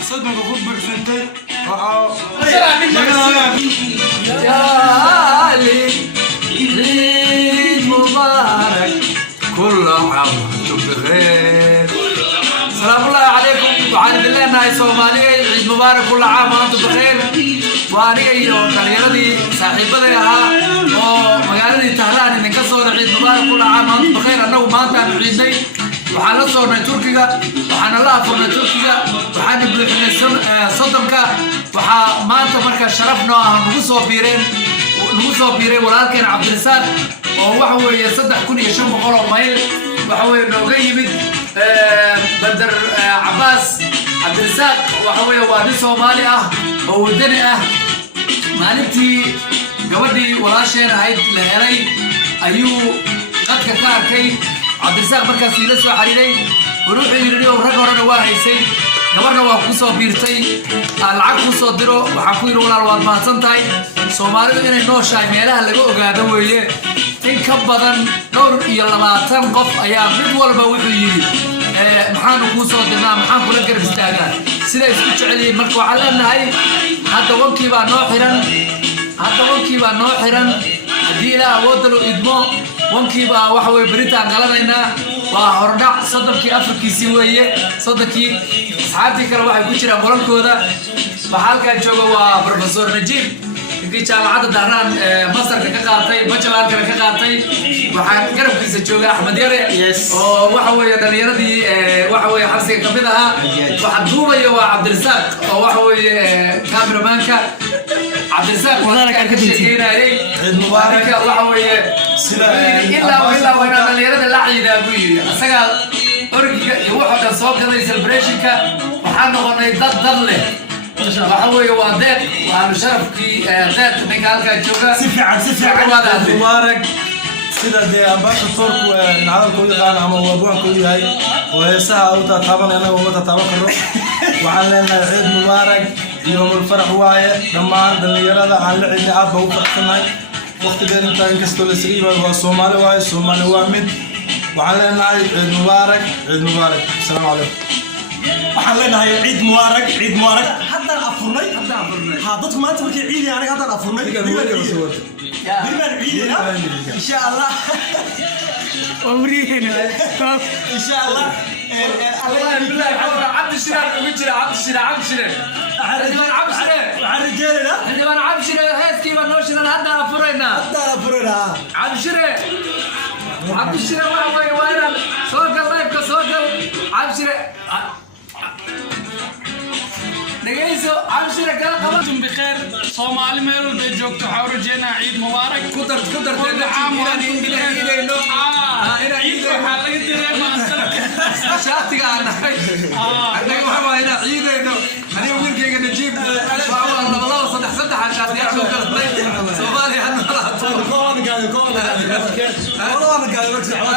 صدق المفروض برسنتين يا علي عيد مبارك كل عام وانتم بخير. السلام الله عليكم وعن بالله انها سوماليه عيد مبارك كل عام وانتم بخير. وانا iyo dhalinyaradi saaxiibada ahaa oo magaaladii Tahran in ka soo ciid mubaarak kul caam waantum bخير. anagu maanta aan ciiday waxaan la soo nahay Turkiga, waxaan la afurnay Turkiga, waxaan buuxinay soddonka. waxaa maanta marka sharaf noo ah nagu soo biireen walaalkeen Cabdirasaaq oo waxa weeye 3500 mayl waxa weeye nooga yimid Badar Abbas. Cabdirasaaq waxa weeye waa nin Soomaali ah oo wadani ah. maalintii gabadhii walaasheen ahayd la helay ayuu qadka ka arkay Cabdirasaaq markaas ila soo xariiray wuxuu yiri rag horena waa haysay gabadha waa ku soo biirtay lacag ku soo diro waxa ku yiri walaal waad mahadsantahay. Soomaalidu inay nooshahay meelaha laga ogaado weeye in ka badan 20 qof ayaa mid walba wuxuu yiri maxaan ku soo dirnaa maxaan kula garab istaagaa sida isku jeceliin. marka waxa leenahay hadda wankii baa noo xiran hadii ilaa awood loo idmo wankii baa waxa way baritaan qalanaynaa. waa hordhac soddonkii afrikiisi weeye soddonkii asxaabtii kale waxay ku jiraan qolalkooda. waxa halkaan jooga waa Professor Najiib intii jaamacadda Tahran masarka ka qaatay bachelorka ka qaatay. waxaa garabkiisa jooga Axmed Yare oo waxa weeye dhalinyaradii waxa weeye xabsiga kamid ahaa. waxa duubaya waa Cabdirasaaq oo waxa weeye cameramanka. Cabdirasaaq waa ka shaqeynayay ciid mubaarak waxa weeye sida ilaa wayna dhalinyarada la ciidaa buu yiri asaga orgiga iyo waxa soo gaday celebrationka waxaan noqonay dad leh waxa weeye waa deeq waa sharafkii deeq ninka halka jooga si fiican wada mubaarak sida deebaasha toorku hadalku yaqaan ama waabku yahay oo heesaha u taabanayna oo wada taaban karo. waxaan leenahay ciid mubaarak yawmul farx waaye dhammaan dhalinyarada aan la ciidna aad baa u faraxsanahay. waqtigeena inta in kastoo la sii yimaado waa Soomaali waaye Soomaali waa mid. waxaan leenahay ciid mubaarak assalaamu calaykum. waxaan leenahay ciid mubaarak haddaan afurnay ha dadku maanta markay ciidayaan aniga haddaan afurnay dirbaan ciidayna insha Allah umriina insha Allah الله بالله عبد الشراء وجرى عبد الشراء رجالنا عندما عبد الشراء هيك كيف نوشنا هذا فرينا عبد الشراء وين سوق اللايف كسوق عبد الشراء نجيسو عبد الشراء قال قبلتم بخير صومالي ميلو بيجوكتو حاولوا جينا عيد مبارك قدرت عام وانتم بخير هنا عيد شاتي أنا محمد هنا عيد إنه أنا يقول كي نجيب والله صدق عشان يعملوا كذا سوالي عنه والله أنا قاعد